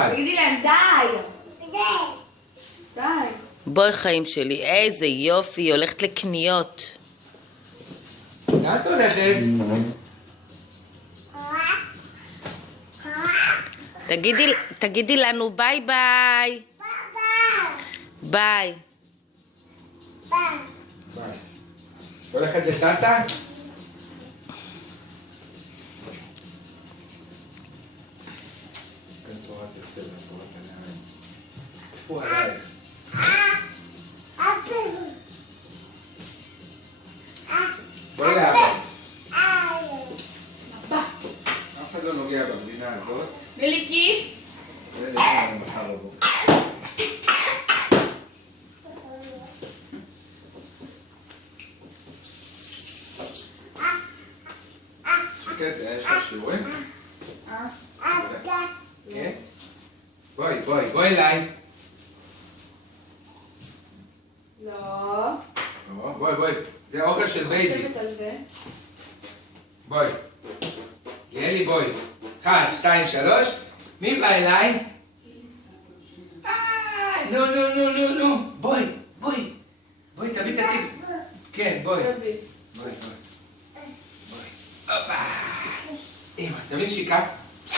תגידי להם די. די. בואי חיים שלי, איזה יופי, היא הולכת לקניות. לאן את הולכת? תגידי לנו ביי ביי. ביי. ביי. הולכת לטאטה? כן, תורת הסדר, תורת הנערים. תפו עלייך. בואי לאבא. אף אחד לא נוגע במדינה הזאת. לילי כיף? זה לפני מחר בבוקר. שקט, יש לך שיעורים? כן? בואי אליי. לא. בואי. זה אוכל של בייבי. חושבת על זה. בואי. ליאלי בואי. 1, 2, 3. מי בא אליי? נו. בואי. בואי, תביא את התיק. כן, בואי. בואי. הופה. אמא, תביא נשיקה.